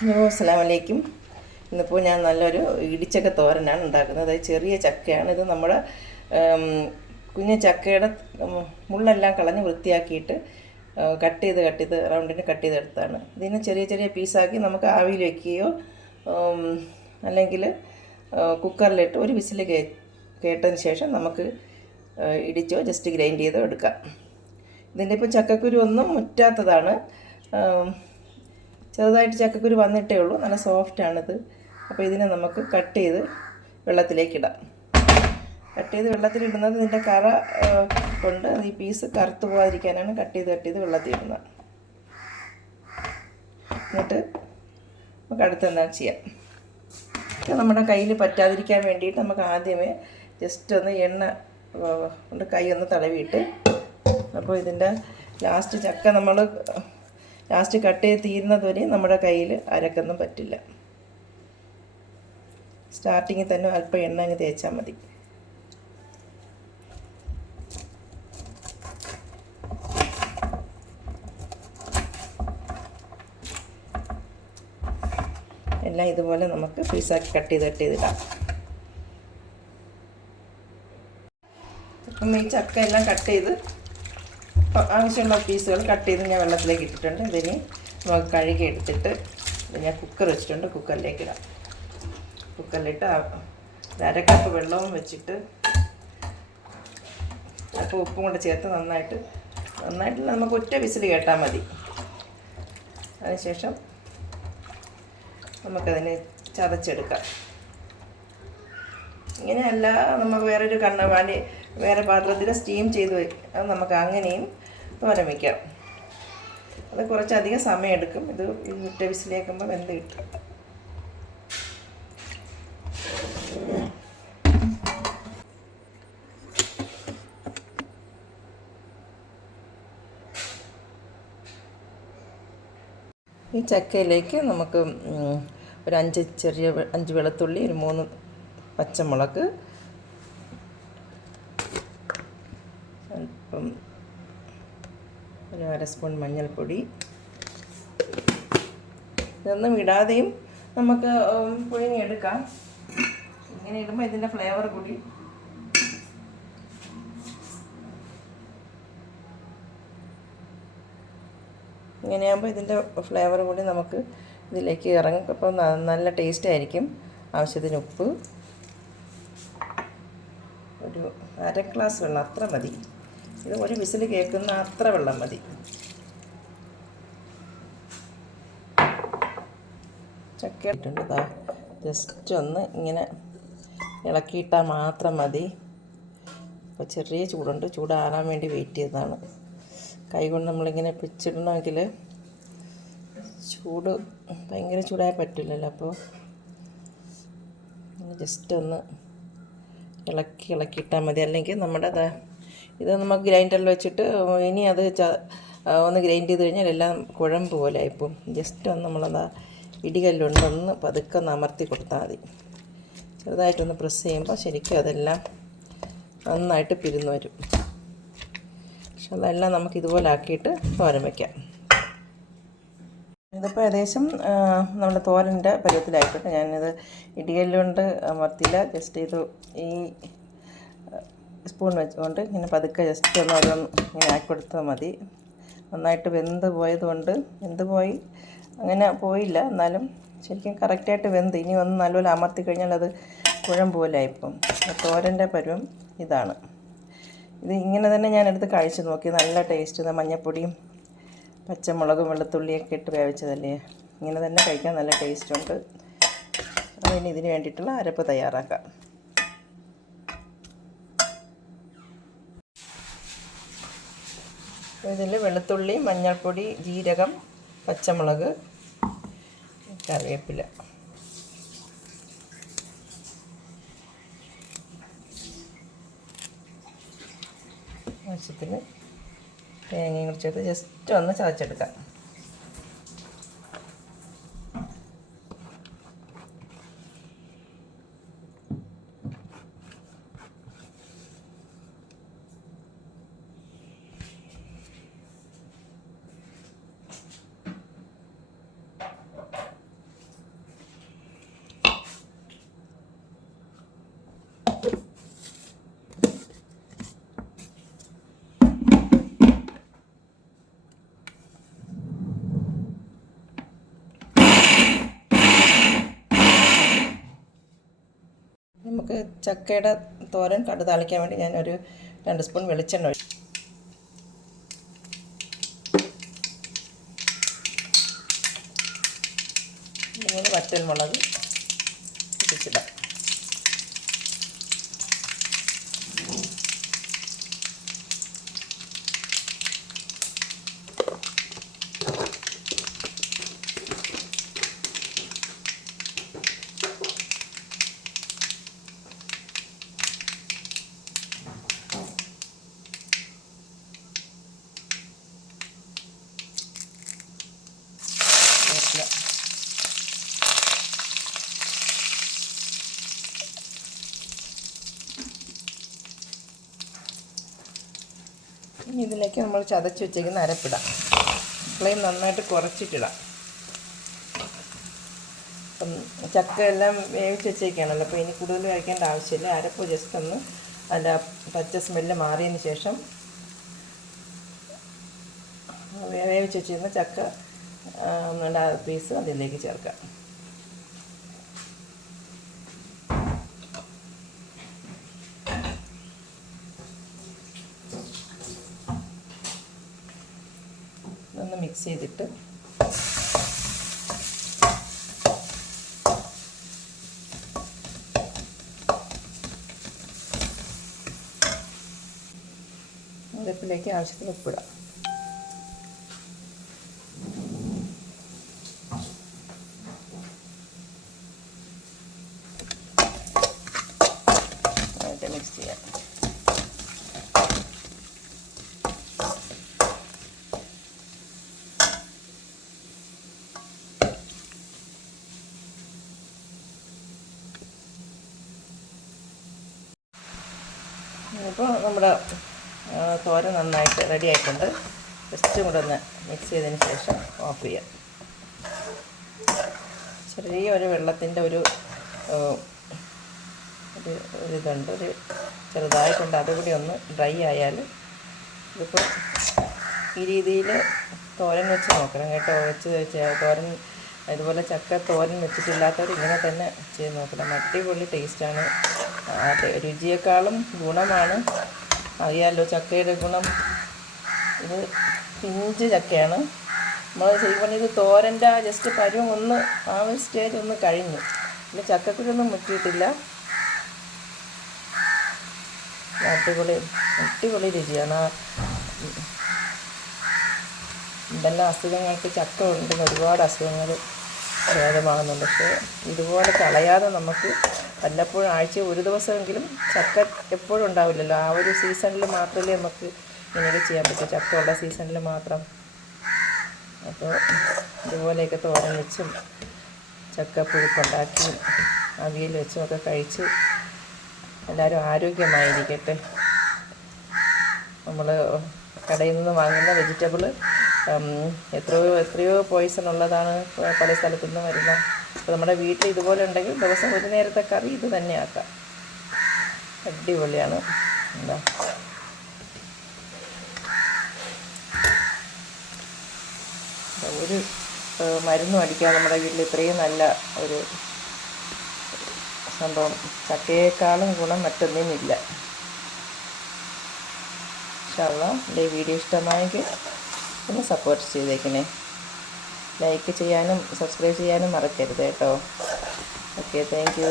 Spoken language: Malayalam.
ഹലോ, അസ്സലാമു അലൈക്കും. ഇന്നിപ്പോൾ ഞാൻ നല്ലൊരു ഇടിച്ചക്ക തോരനാണ് ഉണ്ടാക്കുന്നത്. അത് ചെറിയ ചക്കയാണ്. ഇത് നമ്മുടെ കുഞ്ഞു ചക്കയുടെ മുള്ളെല്ലാം കളഞ്ഞ് വൃത്തിയാക്കിയിട്ട് കട്ട് ചെയ്ത് റൗണ്ടിന് കട്ട് ചെയ്തെടുത്താണ്. ഇതിന് ചെറിയ ചെറിയ പീസാക്കി നമുക്ക് ആവിയിൽ വയ്ക്കുകയോ അല്ലെങ്കിൽ കുക്കറിലിട്ട് ഒരു വിസിൽ കേട്ടതിന് ശേഷം നമുക്ക് ഇടിച്ചോ ജസ്റ്റ് ഗ്രൈൻഡ് ചെയ്തോ എടുക്കാം. ഇതിൻ്റെ ഇപ്പോൾ ചക്കക്കുരു ഒന്നും മുറ്റാത്തതാണ്. ചെറുതായിട്ട് ചക്കക്കുരു വന്നിട്ടേ ഉള്ളൂ. നല്ല സോഫ്റ്റാണിത്. അപ്പോൾ ഇതിനെ നമുക്ക് കട്ട് ചെയ്ത് വെള്ളത്തിലേക്കിടാം. കട്ട് ചെയ്ത് വെള്ളത്തിലിടുന്നത് ഇതിൻ്റെ കറ കൊണ്ട് ഈ പീസ് കറുത്ത് പോകാതിരിക്കാനാണ് കട്ട് ചെയ്ത് വെള്ളത്തിലിടുന്നത്. എന്നിട്ട് നമുക്ക് അടുത്തെന്താ ചെയ്യാം. നമ്മുടെ കയ്യിൽ പറ്റാതിരിക്കാൻ വേണ്ടിയിട്ട് നമുക്ക് ആദ്യമേ ജസ്റ്റ് ഒന്ന് എണ്ണ കൊണ്ട് കൈ ഒന്ന് തടവിയിട്ട്, അപ്പോൾ ഇതിൻ്റെ ലാസ്റ്റ് കട്ട് ചെയ്ത് തീരുന്നത് വരെ നമ്മുടെ കയ്യിൽ അരക്കൊന്നും പറ്റില്ല. സ്റ്റാർട്ടിങ്ങിൽ തന്നെ അല്പം എണ്ണ അങ്ങ് തേച്ചാൽ മതി. എല്ലാം ഇതുപോലെ നമുക്ക് പീസാക്കി കട്ട് ചെയ്തിടാം. അപ്പം ഈ ചക്ക എല്ലാം കട്ട് ചെയ്ത് ആവശ്യമുള്ള പീസുകൾ കട്ട് ചെയ്ത് ഞാൻ വെള്ളത്തിലേക്ക് ഇട്ടിട്ടുണ്ട്. ഇതിന് നമുക്ക് കഴുകി എടുത്തിട്ട് ഞാൻ കുക്കർ വെച്ചിട്ടുണ്ട്. കുക്കറിലേക്കിടാം. കുക്കറിലിട്ട് അരക്കപ്പ് വെള്ളവും വെച്ചിട്ട് അപ്പോൾ ഉപ്പും കൊണ്ട് ചേർത്ത് നന്നായിട്ട് നമുക്ക് ഒറ്റ വിസിൽ കേട്ടാൽ മതി. അതിനുശേഷം നമുക്കതിനെ ചതച്ചെടുക്കാം. ഇങ്ങനെയല്ല, നമ്മൾ വേറെ പാത്രത്തിൽ സ്റ്റീം ചെയ്ത് അത് നമുക്ക് അങ്ങനെയും തോരൻ വയ്ക്കാം. അത് കുറച്ചധികം സമയം എടുക്കും. ഇത് ഒറ്റ വിസിലേക്കുമ്പോൾ വെന്ത് കിട്ടും. ഈ ചക്കയിലേക്ക് നമുക്ക് ഒരു 5 വെളുത്തുള്ളി, ഒരു 3 പച്ചമുളക്, അല്പം ഒരു 1/2 സ്പൂൺ മഞ്ഞൾപ്പൊടി, ഇതൊന്നും ഇടാതെയും നമുക്ക് പുഴുങ്ങിയെടുക്കാം. ഇങ്ങനെ ഇടുമ്പോൾ ഇതിൻ്റെ ഫ്ലേവർ കൂടി ഇങ്ങനെയാകുമ്പോൾ ഇതിൻ്റെ ഫ്ലേവർ കൂടി നമുക്ക് ഇതിലേക്ക് ഇറങ്ങും. അപ്പോൾ നല്ല ടേസ്റ്റ് ആയിരിക്കും. ആവശ്യത്തിന് ഉപ്പ്, ഒരു 1/2 ഗ്ലാസ് വെള്ളം, അത്ര മതി. ഇത് ഒരു വിസിൽ കേൾക്കുന്ന അത്ര വെള്ളം മതി. ചക്ക ഇട്ടുണ്ട്. ജസ്റ്റ് ഒന്ന് ഇങ്ങനെ ഇളക്കിയിട്ടാൽ മാത്രം മതി. അപ്പോൾ ചെറിയ ചൂടുണ്ട്. ചൂടാറാൻ വേണ്ടി വെയിറ്റ് ചെയ്തതാണ്. കൈ കൊണ്ട് നമ്മളിങ്ങനെ പിച്ചിടണമെങ്കിൽ ചൂട് ഭയങ്കര ചൂടായാൽ പറ്റില്ലല്ലോ. അപ്പോൾ ജസ്റ്റ് ഒന്ന് ഇളക്കിയിട്ടാൽ മതി. അല്ലെങ്കിൽ ഇത് നമുക്ക് ഗ്രൈൻഡറിൽ വെച്ചിട്ട് ഇനി അത് ഒന്ന് ഗ്രൈൻഡ് ചെയ്ത് കഴിഞ്ഞാൽ എല്ലാം കുഴമ്പ് പോലെ ആയിപ്പോൾ. ജസ്റ്റ് ഒന്ന് ഇടികല്ലുണ്ട് ഒന്ന് പതുക്കെ അമർത്തി കൊടുത്താൽ മതി. ചെറുതായിട്ടൊന്ന് പ്രസ് ചെയ്യുമ്പോൾ ശരിക്കും അതെല്ലാം നന്നായിട്ട് പിരിഞ്ഞു വരും. പക്ഷെ അതെല്ലാം നമുക്ക് ഇതുപോലെ ആക്കിയിട്ട് തോരൻ വയ്ക്കാം. ഇതിപ്പോൾ ഏകദേശം നമ്മുടെ തോരൻ്റെ പരുവത്തിലായിക്കോട്ടെ. ഞാനിത് ഇടികല്ലുകൊണ്ട് അമർത്തില്ല. ജസ്റ്റ് ഈ സ്പൂൺ വെച്ചുകൊണ്ട് ഇങ്ങനെ പതുക്കെ ജസ്റ്റ് ഇങ്ങനെ ആക്കി കൊടുത്താൽ മതി. നന്നായിട്ട് വെന്ത് പോയി അങ്ങനെ പോയില്ല, എന്നാലും ശരിക്കും കറക്റ്റായിട്ട് വെന്ത്. ഇനി ഒന്ന് നല്ലപോലെ അമർത്തി കഴിഞ്ഞാൽ അത് കുഴമ്പ് പോലെ ആയിപ്പം. തോരൻ്റെ പരുവം ഇതാണ്. ഇത് ഇങ്ങനെ തന്നെ ഞാനെടുത്ത് കഴിച്ച് നോക്കി. നല്ല ടേസ്റ്റ്. മഞ്ഞൾപ്പൊടിയും പച്ചമുളകും വെളുത്തുള്ളിയൊക്കെ ഇട്ട് വേവിച്ചതല്ലേ. ഇങ്ങനെ തന്നെ കഴിക്കാൻ നല്ല ടേസ്റ്റുണ്ട്. അതിന് ഇതിന് വേണ്ടിയിട്ടുള്ള അരപ്പ് തയ്യാറാക്കാം. ഇതിൽ വെളുത്തുള്ളി, മഞ്ഞൾപ്പൊടി, ജീരകം, പച്ചമുളക്, കറിവേപ്പില, ആവശ്യത്തിന് തേങ്ങയും കൂടി ചേർത്ത് ജസ്റ്റ് ഒന്ന് ചതച്ചെടുക്കാം. നമുക്ക് ചക്കയുടെ തോരൻ കടു താളിക്കാൻ വേണ്ടി ഞാനൊരു 2 സ്പൂൺ വെളിച്ചെണ്ണ ഒഴിച്ചു. 3 വറ്റൽമുളക് ഇടിച്ചിടാം. ഇനി ഇതിലേക്ക് നമ്മൾ ചതച്ച് വെച്ചേക്കുന്ന അരപ്പിടാം. ഫ്ലെയിം നന്നായിട്ട് കുറച്ചിട്ടിടാം. അപ്പം ചക്ക എല്ലാം വേവിച്ച് വെച്ചേക്കാണല്ലോ, അപ്പോൾ ഇനി കൂടുതൽ കഴിക്കേണ്ട ആവശ്യമില്ല. അരപ്പ് ജസ്റ്റ് ഒന്ന് അതിൻ്റെ പച്ച സ്മെല്ല് മാറിയതിന് ശേഷം വേവിച്ച് വെച്ചിരുന്ന ചക്ക പീസ് അതിലേക്ക് ചേർക്കാം. ഒന്ന് മിക്സ് ചെയ്തിട്ട് അരപ്പിലേക്ക് ആവശ്യത്തിന് ഉപ്പിടാം. മിക്സ് ചെയ്യാം. ഇപ്പോൾ നമ്മുടെ തോരൻ നന്നായിട്ട് റെഡി ആയിട്ടുണ്ട്. ജസ്റ്റ് കൂടെ ഒന്ന് മിക്സ് ചെയ്തതിന് ശേഷം ഓഫ് ചെയ്യാം. ചെറിയൊരു വെള്ളത്തിൻ്റെ ഒരിതുണ്ട്, ചെറുതായിട്ടുണ്ട്. അതുകൂടി ഒന്ന് ഡ്രൈ ആയാൽ ഇതിപ്പോൾ ഈ രീതിയിൽ തോരൻ വെച്ച് നോക്കണം കേട്ടോ. തോരൻ ഇതുപോലെ ചക്ക തോരൻ വെച്ചിട്ടില്ലാത്തവർ ഇങ്ങനെ തന്നെ ചെയ്ത് നോക്കണം. അടിപൊളി ടേസ്റ്റാണ്. രുചിയേക്കാളും ഗുണമാണ്. അറിയാമല്ലോ ചക്കയുടെ ഗുണം. ഇത് പിഞ്ച് ചക്കയാണ്. നമ്മൾ ചെയ്യുമ്പോൾ ഇത് തോരൻ്റെ ജസ്റ്റ് പരുവം ഒന്ന് ആ ഒരു സ്റ്റേജ് ഒന്ന് കഴിഞ്ഞു. പിന്നെ ചക്കക്കുരൊന്നും മുറ്റിയിട്ടില്ല. അടിപൊളി രുചിയാണ്. എന്തെല്ലാം അസുഖങ്ങൾക്ക് ചക്ക ഉണ്ടെന്ന് ഒരുപാട് അസുഖങ്ങൾ ഭേദമാകുന്നുണ്ട്. പക്ഷേ ഇതുപോലെ കളയാതെ നമുക്ക് വല്ലപ്പോഴും ആഴ്ച ഒരു ദിവസമെങ്കിലും ചക്ക എപ്പോഴും ഉണ്ടാവില്ലല്ലോ. ആ ഒരു സീസണിൽ മാത്രമല്ലേ നമുക്ക് ഇങ്ങനെ ചെയ്യാൻ പറ്റൂ, ചക്ക ഉള്ള സീസണിൽ മാത്രം. അപ്പോൾ ഇതുപോലെയൊക്കെ തോരൻ വെച്ചും ചക്ക പുഴുക്കുണ്ടാക്കിയും അവിയൽ വെച്ചും ഒക്കെ കഴിച്ച് എല്ലാവരും ആരോഗ്യമായിരിക്കട്ടെ. നമ്മൾ കടയിൽ നിന്ന് വാങ്ങുന്ന വെജിറ്റബിൾ എത്രയോ പോയിസൺ ഉള്ളതാണ് പല സ്ഥലത്തു നിന്ന് വരുന്ന. അപ്പോൾ നമ്മുടെ വീട്ടിൽ ഇതുപോലെ ഉണ്ടെങ്കിൽ ദിവസം ഒരു നേരത്തെ കറി ഇത് തന്നെ ആക്കാം. അടിപൊളിയാണ്. എന്താ ഒരു മരുന്നും അടിക്കാതെ നമ്മുടെ വീട്ടിൽ ഇത്രയും നല്ല ഒരു സംഭവം ചക്കയേക്കാളും ഗുണം മറ്റൊന്നിനില്ല. ഇൻഷാ അല്ലാഹ് എൻ്റെ വീഡിയോ ഇഷ്ടമായെങ്കിൽ ഒന്ന് സപ്പോർട്ട് ചെയ്തേക്കണേ. ലൈക്ക് ചെയ്യാനും സബ്സ്ക്രൈബ് ചെയ്യാനും മറക്കരുത് കേട്ടോ. Okay, thank you.